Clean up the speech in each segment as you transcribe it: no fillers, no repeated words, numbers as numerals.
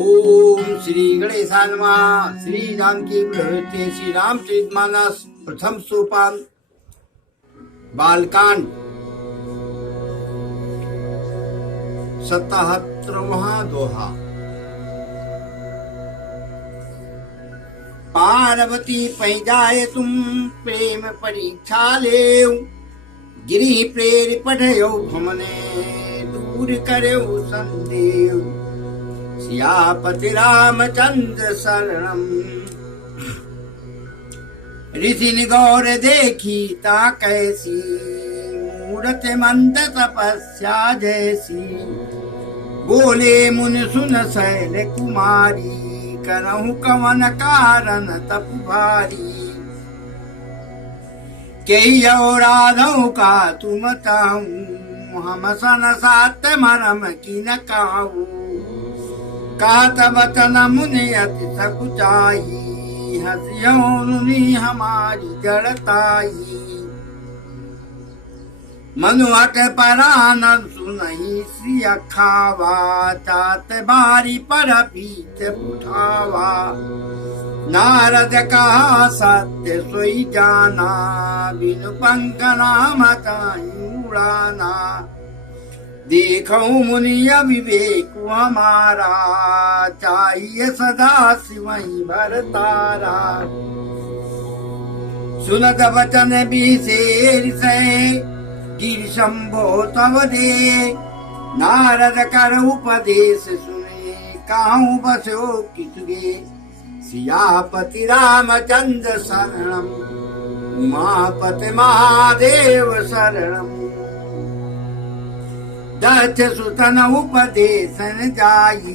ओम श्री गणेशाय नमः। श्री राम की प्रवृत्ति श्री रामचरितमानस प्रथम सोपान बालकांड 77वां दोहा। पार्वती पै जाए तुम प्रेम परीक्षा लेव, गिरि प्रेर पठयो भमने दूर करो संदेव। सियापति रामचंद्र शरणम, ऋषि गौर देखी ता कैसी, मूरत मंद तपस्या जैसी। बोले मुन सुन शैल कुमारी, करहु कवन कारण तप भारी। कही राधो का तुम ताऊ, हम सन सात मरम की न काऊ। कहत बचन मुनि अति सकुचाई, हसियौनि हमारी जड़ताई। मनुहट परानन सुनहि श्री अखावा, तात बारी पर पीत उठावा। नारद कहा सत्य सोई जाना, बिनु पंख नाम ताहि उड़ाना। देखो मुनि अविवेक हमारा, चाहिए सदा शिवहि भरतारा। सुनत वचन विशेष से, गिरि शंभो तव दे। नारद कर उपदेश सुने, काहू बसो किसुगे। सियापति रामचंद्र शरणम, उमापति महादेव शरणम। दक्ष सुतन उपदेशन जाई,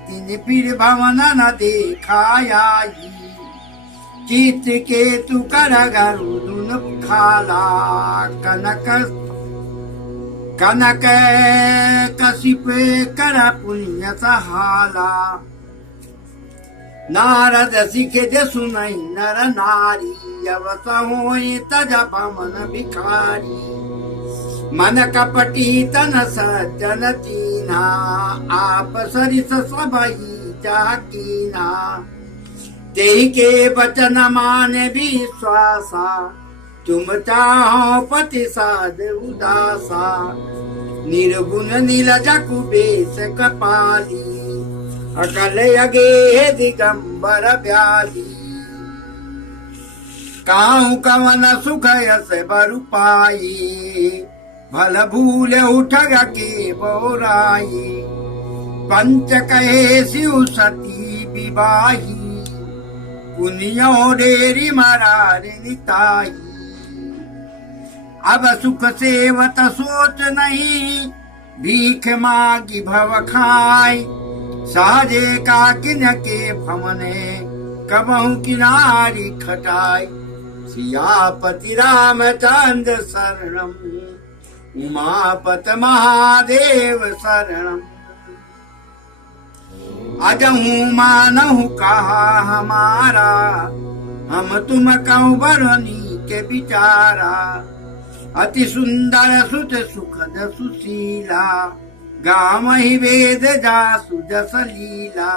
तिन फिर भवन न देखाई। चित केतु कर गरुदुन खाला, कनक कनक कशिप कर पुण्य सहाला। नारद सिखे जे सुनई नर नारी, अवस होई तज भवन भिखारी। मन कपटी तन सज्जन कीना, आप सरिस सबहि जाकीना। तेहि के वचन माने विश्वासा, तुम चाहो पति साध उदासा। निर्गुण नीलज कुबेश कपाली, अकल अगे दिगंबर ब्याली। काहू कवन सुख यस बरु पाई, भल भूल उठग के बोराई। पंच कहे शिव सती विवाही, पुनियो डेरी मरारी निताई। अब सुख सेवत सोच नहीं, भीख मागी भव खाई। साजे का किन के भमने, कबहु किनारी खटाई। सियापति रामचंद्र शरणम, उमापत महादेव शरणम। अजहू मानहु कहा हमारा, हम तुम कहूँ बरनी के बिचारा। अति सुंदर सुत सुखद सुशीला, गाम ही वेद जासु जस लीला।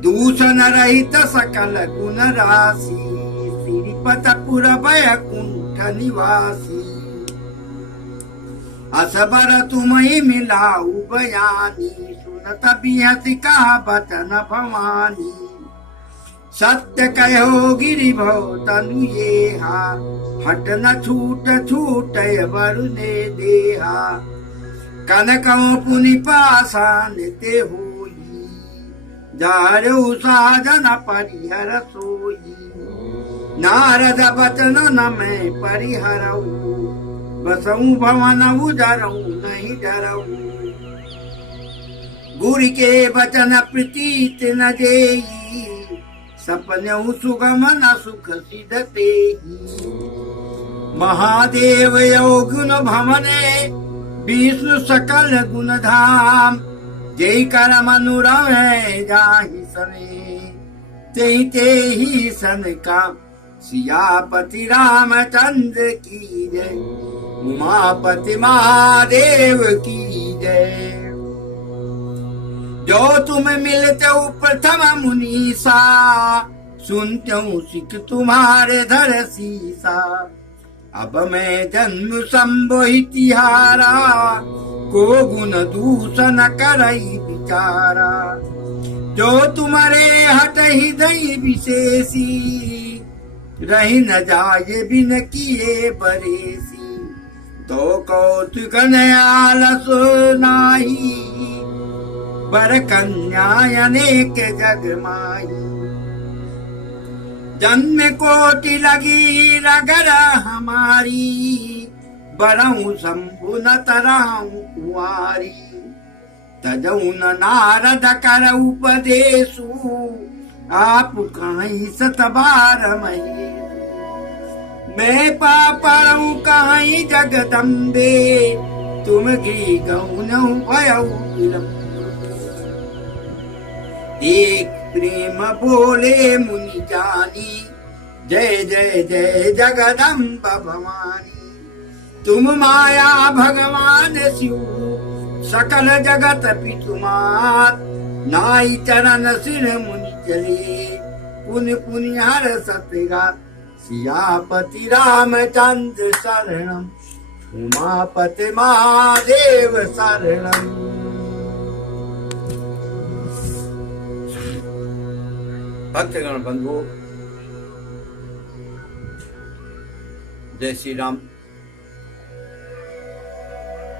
दूषण रहित सकल गुण राशि, श्रीपत पुर बैकुंठ निवासी। असबर तुम्हि मिलाऊ बयानी, सुनत बिहसि कहा बचन भवानी। सत्य कहो गिरि भव तनु येहा, हट न छूट छूट वरुने देहा। कनकौ पुनि पाषाण ते होई, जारौ साजन परिहर सोई। नारद बचन न मैं परिहरऊ, बसऊ भवन उजरऊ नहीं डरऊ। गुरु के वचन प्रीतित न जेई, सपनऊ सुगम न सुख सिद्ध तेहि। महादेव गुण भवने, विष्णु सकल गुण धाम। जय कर मनुरव है जाहि सने, तेहि तेहि सन काम। सियापति रामचंद्र की जय, उमापति महादेव की जय। जो तुम मिलते हो प्रथम मुनीसा, सुनते हूँ सिख तुम्हारे धर सीसा। अब मैं जन्म संबोहितिहारा, को गुण दूषण करई बिचारा। जो तुम्हारे हट हृदय विशेषी, रही न जाए बिन किए बरेसी। तो कौतुक आलस नाही, बर कन्या अनेक जग माही। जन्म कोटि लगी रगर हमारी, बरऊं शंभु न तराऊं कुंवारी। तजऊ न नारद कर उपदेशु, आप कहीं सतबार मही। मैं पापरऊ कहीं जगदम्बे, तुम गी गौनऊ भयऊ विलम्ब। एक प्रेम बोले मुनि जानी, जय जय जय जगदम्ब भवानी। तुम माया भगवान शिव, सकल जगत पितुमात। नाई चरण सिर मुनि चले, पुन पुनि हर सतगा। सियापति रामचंद्र शरणम, उमापति महादेव शरणम। भक्तगण बंधु, जय श्री राम।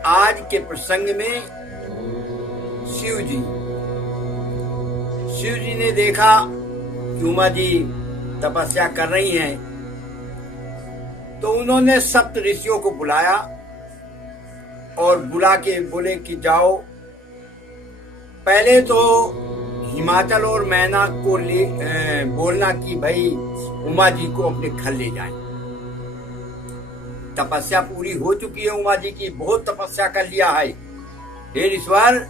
आज के प्रसंग में शिव जी ने देखा कि उमा जी तपस्या कर रही हैं, तो उन्होंने सप्त ऋषियों को बुलाया और बुला के बोले कि जाओ, पहले तो हिमाचल और मैना को बोलना कि भाई उमा जी को अपने घर ले जाएं। तपस्या पूरी हो चुकी है उमा जी की, बहुत तपस्या कर लिया है। हे ईश्वर,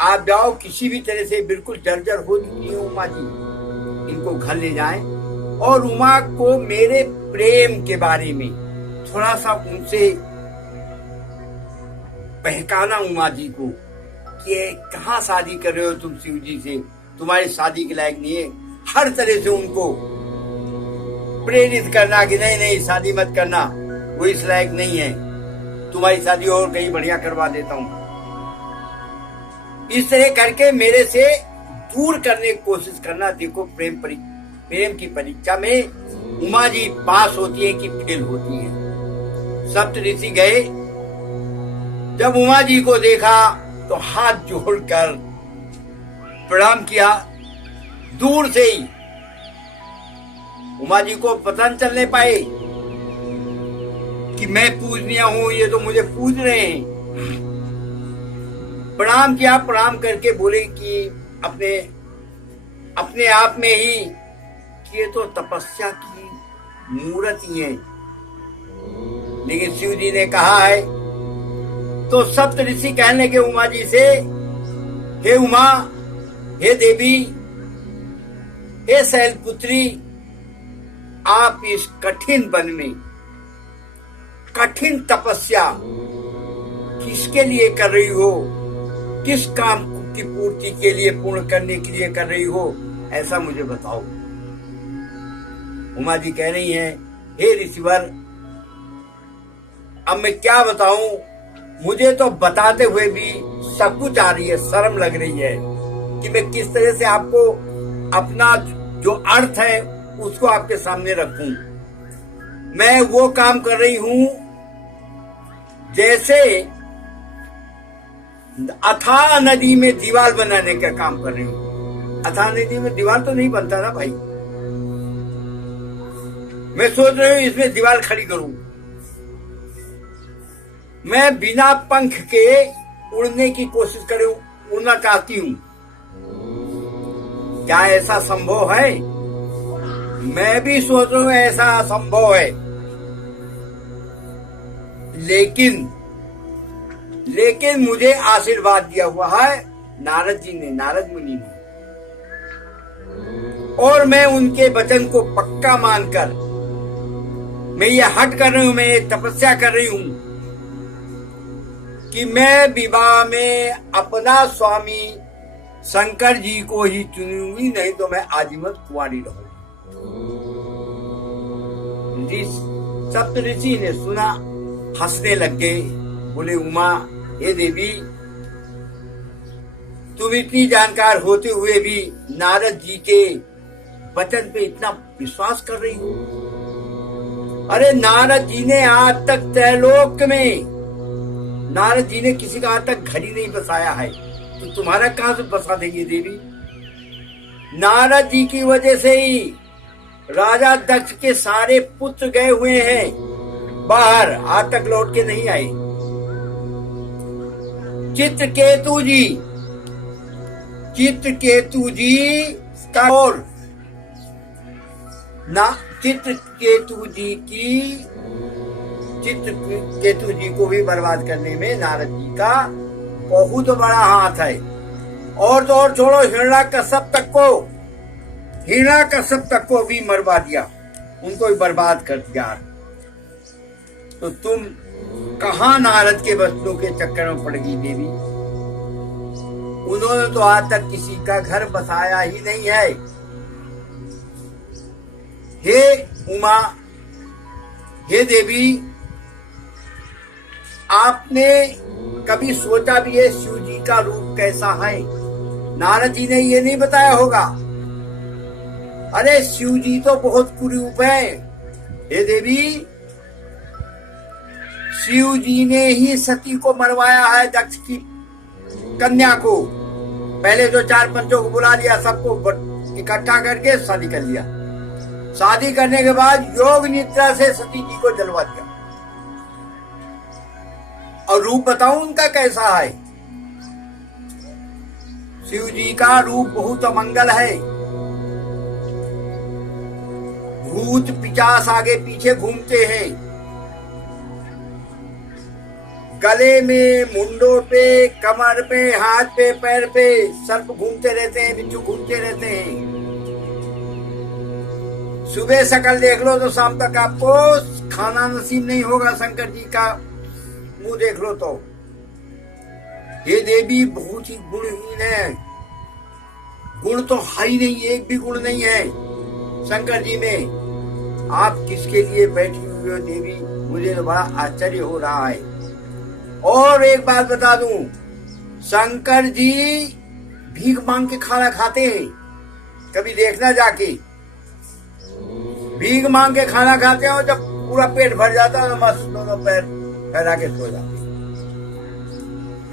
आप जाओ, किसी भी तरह से बिल्कुल जर्जर हो चुकी है उमा जी, इनको घर ले जाएं। और उमा को मेरे प्रेम के बारे में थोड़ा सा उनसे बहकाना, उमा जी को कि कहाँ शादी कर रहे हो तुम शिव जी से, तुम्हारी शादी के लायक नहीं है। हर तरह से उनको प्रेरित करना कि नहीं नहीं शादी मत करना, वो इस लायक नहीं है, तुम्हारी शादी और कहीं बढ़िया करवा देता हूँ। इस तरह करके मेरे से दूर करने की कोशिश करना। देखो, प्रेम की परीक्षा में उमा जी पास होती है कि फेल होती है। सप्त ऋषि गए, जब उमा जी को देखा तो हाथ जोड़कर प्रणाम किया दूर से ही। उमा जी को पता न चलने पाए कि मैं पूजनीय हूं, ये तो मुझे पूज रहे हैं। प्रणाम किया, प्रणाम करके बोले कि अपने आप में ही कि ये तो तपस्या की मूर्त ही है। लेकिन शिव जी ने कहा है, तो सप्त ऋषि कहने के उमा जी से, हे उमा, हे देवी, हे शैलपुत्री, आप इस कठिन वन में कठिन तपस्या किसके लिए कर रही हो, किस काम की पूर्ति के लिए, पूर्ण करने के लिए कर रही हो, ऐसा मुझे बताओ। उमा जी कह रही हैं, हे ऋषिवर, अब मैं क्या बताऊं, मुझे तो बताते हुए भी सब कुछ आ रही है, शर्म लग रही है कि मैं किस तरह से आपको अपना जो अर्थ है उसको आपके सामने रखूं। मैं वो काम कर रही हूं जैसे अथाह नदी में दीवार बनाने का काम कर रही हूं। अथाह नदी में दीवार तो नहीं बनता ना भाई, मैं सोच रही हूं इसमें दीवार खड़ी करूं। मैं बिना पंख के उड़ने की कोशिश करूं, उड़ना चाहती हूं। क्या ऐसा संभव है? मैं भी सोच रहा हूं ऐसा संभव है, लेकिन मुझे आशीर्वाद दिया हुआ है नारद जी ने, नारद मुनि ने, और मैं उनके वचन को पक्का मानकर मैं ये हट कर रही हूं, मैं ये तपस्या कर रही हूं कि मैं विवाह में अपना स्वामी शंकर जी को ही चुनूंगी, नहीं तो मैं आजीवन कुंवारी रहूंगी। सप्त ऋषि ने सुना, हंसने लग गए। बोले उमा, हे देवी, तुम इतनी जानकार होते हुए भी नारद जी के वचन पे इतना विश्वास कर रही हो। अरे नारद जी ने आज तक त्रैलोक में, नारद जी ने किसी का आज तक घर ही नहीं बसाया है, तो तुम्हारा कहां से बसा देंगे देवी। नारद जी की वजह से ही राजा दक्ष के सारे पुत्र गए हुए हैं बाहर, आज तक लौट के नहीं आए। चित्रकेतु जी का और ना चित्रकेतु जी को भी बर्बाद करने में नारद जी का बहुत बड़ा हाथ है। और तो और छोड़ो, हिरण्यकश्यप तक को भी मरवा दिया, उनको भी बर्बाद कर दिया। तो तुम कहां नारद के वचनों के चक्कर में पड़ गई देवी। उन्होंने तो आज तक किसी का घर बसाया ही नहीं है। हे उमा, हे देवी, आपने कभी सोचा भी है शिव जी का रूप कैसा है? नारद जी ने ये नहीं बताया होगा। अरे शिव जी तो बहुत कुरूप है। हे देवी, शिव जी ने ही सती को मरवाया है, दक्ष की कन्या को। पहले तो 4 पंचों को बुला लिया, सबको इकट्ठा करके शादी कर लिया। शादी करने के बाद योग निद्रा से सती जी को जलवा दिया। और रूप बताऊं उनका कैसा है? शिव जी का रूप बहुत अमंगल है। भूत पिशाच आगे पीछे घूमते हैं, गले में, मुंडों पे, कमर पे, हाथ पे, पैर पे सर्प घूमते रहते हैं, बिच्छू घूमते रहते हैं। सुबह शकल देख लो तो शाम तक आपको खाना नसीब नहीं होगा। शंकर जी का मुंह देख लो तो। ये देवी बहुत ही गुणहीन है, गुण तो है ही नहीं, एक भी गुण नहीं है शंकर जी में। आप किसके लिए बैठी हुई हो देवी, मुझे तो बड़ा आश्चर्य हो रहा है। और एक बात बता दूं, शंकर जी भीख मांग के खाना खाते हैं, कभी देखना जाके। भीख मांग के खाना खाते हैं और जब पूरा पेट भर जाता है तो बस दोनों पैर फैला के सो जाते हैं।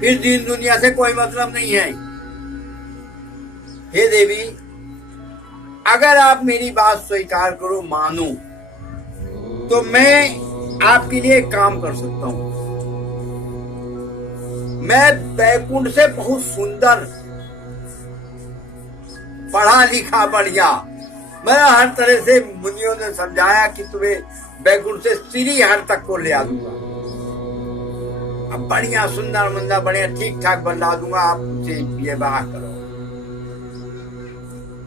फिर दीन दुनिया से कोई मतलब नहीं है। हे देवी, अगर आप मेरी बात स्वीकार करो, मानो, तो मैं आपके लिए एक काम कर सकता हूं। मैं बैकुंठ से बहुत सुंदर, पढ़ा लिखा, बढ़िया, मैं हर तरह से मुनियों ने समझाया कि तुम्हें बैकुंठ से श्रीहर तक को ले आ दूंगा। अब बढ़िया सुंदर मंदा बढ़िया ठीक ठाक बना दूंगा, आप मुझसे विवाह करो।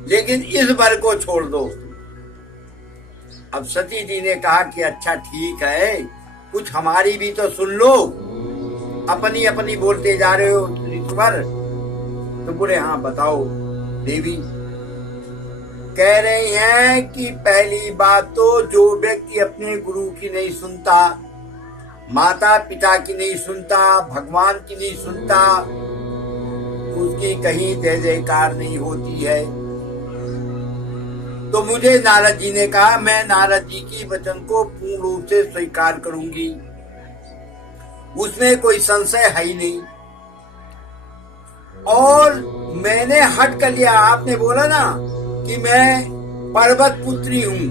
लेकिन इस वर को छोड़ दो। अब सती जी ने कहा कि अच्छा ठीक है, कुछ हमारी भी तो सुन लो, अपनी अपनी बोलते जा रहे हो ऋतुवर। तो बोले हाँ बताओ देवी। कह रही हैं कि पहली बात तो जो व्यक्ति अपने गुरु की नहीं सुनता, माता पिता की नहीं सुनता, भगवान की नहीं सुनता, उसकी कहीं जय जयकार नहीं होती है। तो मुझे नारद जी ने कहा, मैं नारद जी की वचन को पूर्ण रूप से स्वीकार करूंगी, उसमें कोई संशय है ही नहीं। और मैंने हट कर लिया। आपने बोला ना कि मैं पर्वत पुत्री हूं।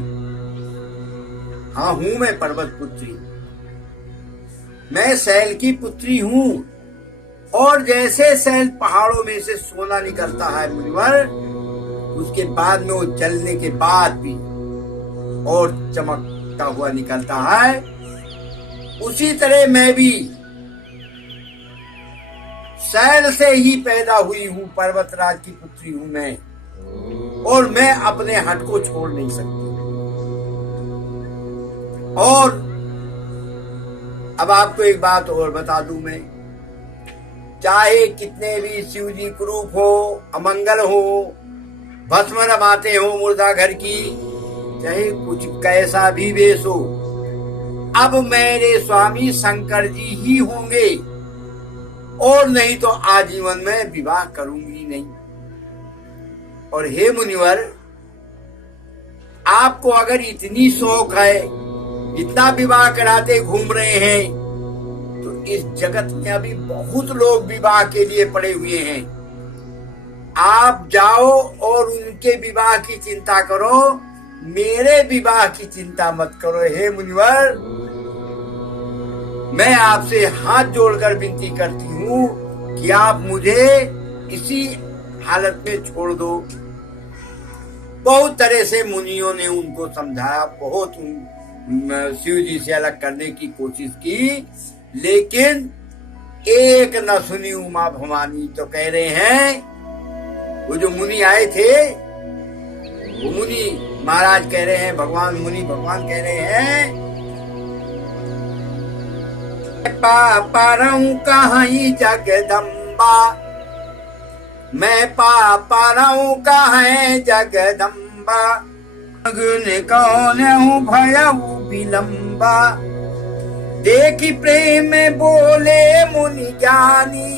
हाँ हूं, मैं पर्वत पुत्री, मैं शैल की पुत्री हूं। और जैसे शैल पहाड़ों में से सोना निकलता है मुनिवर, उसके बाद में वो जलने के बाद भी और चमकता हुआ निकलता है, उसी तरह मैं भी शैल से ही पैदा हुई हूं, पर्वतराज की पुत्री हूं मैं। और मैं अपने हट को छोड़ नहीं सकती। और अब आपको एक बात और बता दूं मैं, चाहे कितने भी शिव जी कुरूप हो, अमंगल हो, भस्म रमाते हो मुर्दा घर की, चाहे कुछ कैसा भी वेश हो, अब मेरे स्वामी शंकर जी ही होंगे और नहीं तो आजीवन में विवाह करूंगी नहीं। और हे मुनिवर, आपको अगर इतनी शौक है, इतना विवाह कराते घूम रहे हैं, तो इस जगत में अभी बहुत लोग विवाह के लिए पड़े हुए हैं। आप जाओ और उनके विवाह की चिंता करो, मेरे विवाह की चिंता मत करो। हे मुनिवर, मैं आपसे हाथ जोड़कर विनती करती हूँ कि आप मुझे इसी हालत में छोड़ दो। बहुत तरह से मुनियों ने उनको समझाया, बहुत शिव जी से अलग करने की कोशिश की, लेकिन एक न सुनी उमा भवानी। तो कह रहे हैं, वो जो मुनि आए थे, वो मुनि महाराज कह रहे हैं, भगवान कह रहे हैं, पापा रहूं कहीं जगदम्बा, मैं पापा रहूं कहीं जगदम्बा, अग्नि कौन हूँ भयऊ विलंबा, देखी प्रेम बोले मुनि ज्ञानी,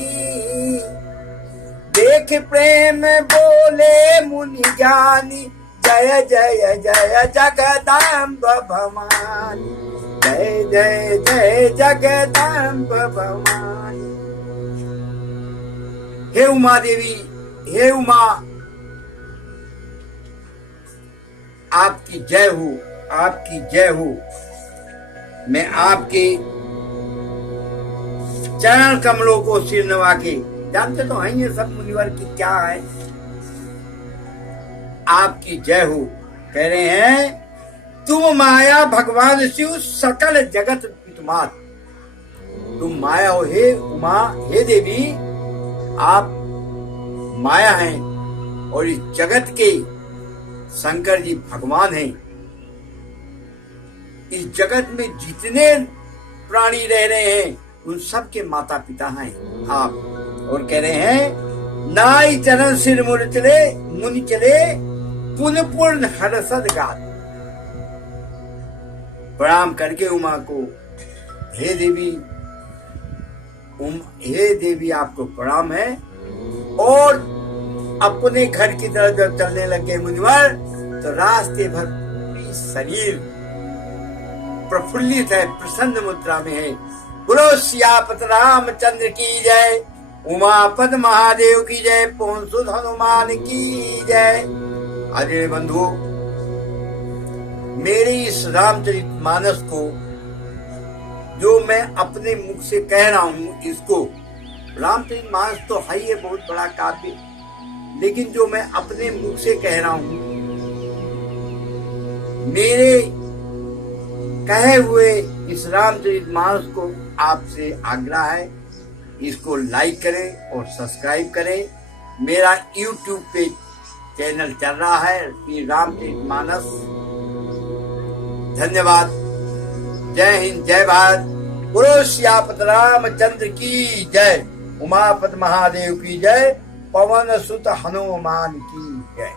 देख प्रेम बोले मुनि ज्ञानी, जय जय जय जगदम्ब भवानी, जय जय जय जगदम्ब भवानी। हे उमा देवी, हे उमा, आपकी जय हो, आपकी जय हो। मैं आपके चरण कमलों को सिर नवा के, जानते तो हैं ये सब मुनिवर की क्या है, आपकी जय हो। कह रहे हैं, तुम माया भगवान शिव सकल जगत पितुमात, तुम माया हो हे उमा, हे देवी, आप माया हैं और इस जगत के शंकर जी भगवान हैं। इस जगत में जितने प्राणी रह रहे हैं उन सब के माता पिता हैं आप। और कह रहे हैं, नाई चरण सिर मुर चले मुनि चले, पुन पूर्ण हर्षद गात। प्रणाम करके उमा को, हे देवी, हे देवी आपको प्रणाम है। और अपने घर की तरफ जब चलने लगे मुनिवर, तो रास्ते भर पूरी शरीर प्रफुल्लित है, प्रसन्न मुद्रा में है। बोलो सियापत रामचंद्र की जय, उमापद महादेव की जय, पवन सुत हनुमान की जय। आदरणीय बंधुओं, मेरे इस रामचरितमानस को जो मैं अपने मुख से कह रहा हूँ, इसको रामचरितमानस तो है ये बहुत बड़ा काव्य, लेकिन जो मैं अपने मुख से कह रहा हूँ, मेरे कहे हुए इस रामचरितमानस को आपसे आग्रह है, इसको लाइक करें और सब्सक्राइब करें। मेरा YouTube पे चैनल चल रहा है, श्री रामचरितमानस। धन्यवाद। जय हिंद, जय भारत। बोलो सियापत रामचंद्र की जय, उमापत महादेव की जय, पवन सुत हनुमान की जय।